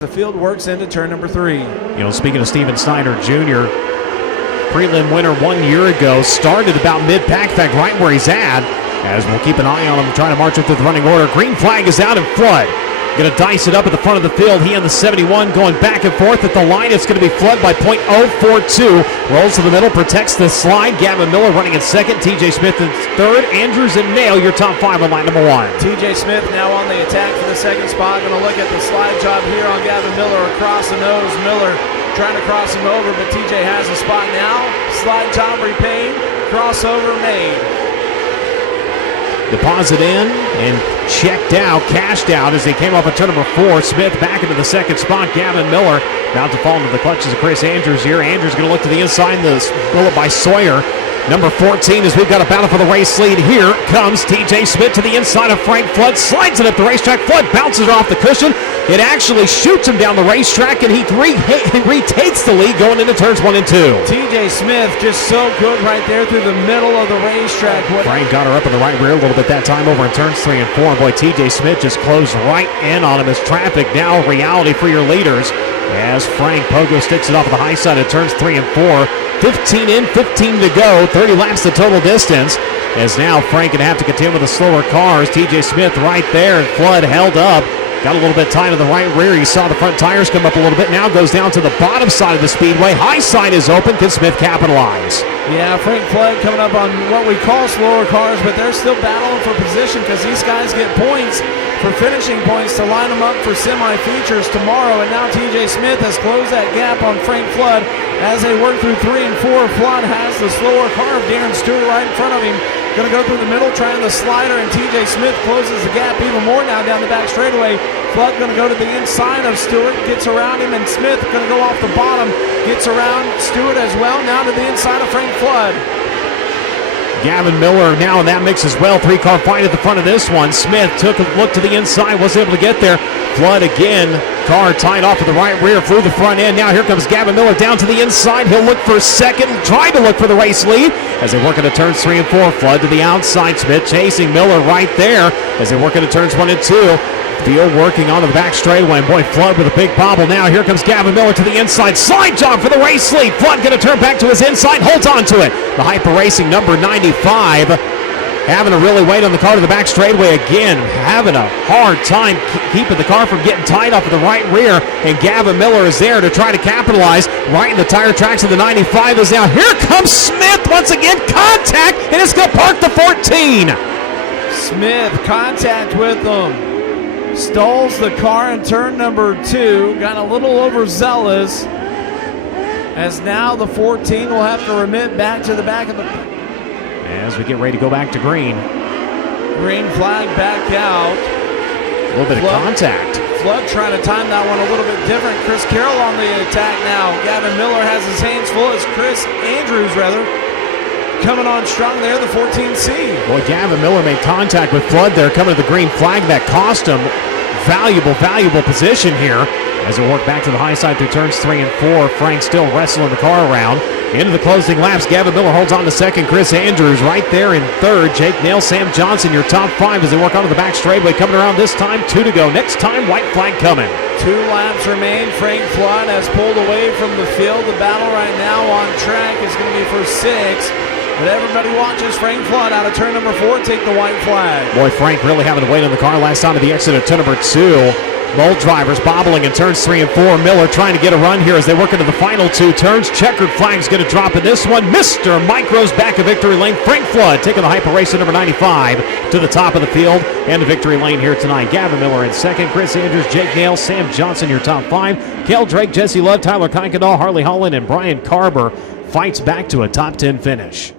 The field works into turn number 3. Speaking of Steven Snyder Jr., prelim winner 1 year ago, started about mid-pack, in fact, right where he's at, as we'll keep an eye on him, trying to march him through the running order. Green flag is out, and Flood going to dice it up at the front of the field. He and the 71 going back and forth at the line. It's going to be Flood by .042. Rolls to the middle, protects the slide. Gavin Miller running in second. TJ Smith in third. Andrews and Nail, your top 5 on line number 1. TJ Smith now on the attack for the second spot. Going to look at the slide job here on Gavin Miller across the nose. Miller trying to cross him over, but TJ has a spot now. Slide job repaid. Crossover made. Deposit in and checked out, cashed out as they came off of turn number 4. Smith back into the second spot. Gavin Miller about to fall into the clutches of Chris Andrews here. Andrews going to look to the inside. The bullet by Sawyer. Number 14 as we've got a battle for the race lead. Here comes TJ Smith to the inside of Frank Flood. Slides it up the racetrack. Flood bounces it off the cushion. It actually shoots him down the racetrack, and he retakes the lead going into turns 1 and 2. TJ Smith just so good right there through the middle of the racetrack. Frank got her up in the right rear a little bit that time over in turns 3 and 4. And boy, TJ Smith just closed right in on him as traffic now reality for your leaders. As Frank Pogo sticks it off of the high side of turns 3 and 4. 15 in, 15 to go, 30 laps the total distance. As now Frank going to have to contend with the slower cars. TJ Smith right there, and Flood held up. Got a little bit tight in the right rear. You saw the front tires come up a little bit. Now goes down to the bottom side of the speedway. High side is open. Can Smith capitalize? Yeah, Frank Flood coming up on what we call slower cars, but they're still battling for position because these guys get points for finishing points to line them up for semi-features tomorrow. And now TJ Smith has closed that gap on Frank Flood as they work through 3 and 4. Flood has the slower car of Darren Stewart right in front of him. Going to go through the middle, trying the slider, and TJ Smith closes the gap even more now down the back straightaway. Flood going to go to the inside of Stewart, gets around him, and Smith going to go off the bottom, gets around Stewart as well, now to the inside of Frank Flood. Gavin Miller now in that mix as well. 3-car fight at the front of this one. Smith took a look to the inside, wasn't able to get there. Flood again, car tied off of the right rear, flew the front end. Now here comes Gavin Miller down to the inside. He'll look for second, try to look for the race lead as they work into turns 3 and 4. Flood to the outside. Smith chasing Miller right there as they work into turns 1 and 2. Field working on the back straightaway, and boy, Flood with a big bobble now. Here comes Gavin Miller to the inside. Slide job for the race lead. Flood going to turn back to his inside, holds on to it. The Hyper Racing number 95 having to really wait on the car to the back straightaway again. Having a hard time keeping the car from getting tied off of the right rear, and Gavin Miller is there to try to capitalize. Right in the tire tracks of the 95 is now. Here comes Smith once again. Contact, and it's going to park the 14. Smith, contact with them. Stalls the car in turn number 2. Got a little overzealous. As now the 14 will have to remit back to the back of the... As we get ready to go back to green. Green flag back out. A little bit of contact. Flood trying to time that one a little bit different. Chris Carroll on the attack now. Gavin Miller has his hands full as Chris Andrews, coming on strong there, the 14C. Boy, Gavin Miller made contact with Flood there, coming to the green flag. That cost him valuable position here as we work back to the high side through turns 3 and 4. Frank still wrestling the car around. Into the closing laps, Gavin Miller holds on to second. Chris Andrews right there in third. Jake Nail, Sam Johnson, your top 5 as they work onto the back straightaway. Coming around this time, 2 to go. Next time, white flag coming. 2 laps remain. Frank Flood has pulled away from the field. The battle right now on track is going to be for 6. But everybody watches Frank Flood out of turn number 4 take the white flag. Boy, Frank really having to wait on the car last time at the exit of turn number 2. Both drivers bobbling in turns 3 and 4. Miller trying to get a run here as they work into the final 2 turns. Checkered flag's going to drop in this one. Mr. Micro's back at victory lane. Frank Flood taking the Hyper Racer number 95 to the top of the field and the victory lane here tonight. Gavin Miller in second. Chris Andrews, Jake Nail, Sam Johnson, your top 5. Kel Drake, Jesse Love, Tyler Kuykendall, Harley Holland, and Brian Carber fights back to a top 10 finish.